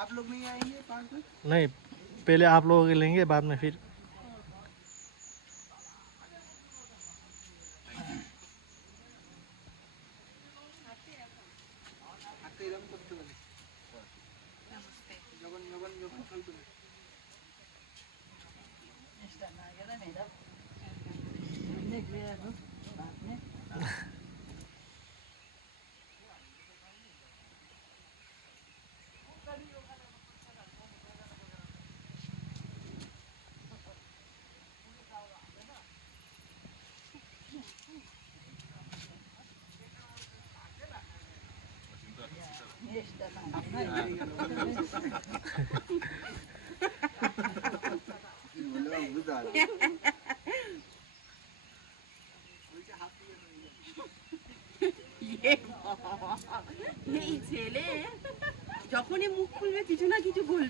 आप लोग नहीं आएंगे पार्क में? नहीं, पहले आप लोगों के लेंगे, बाद में फिर এই ছেলে যখনই মুখ খুলবে কিছু না কিছু বলবে।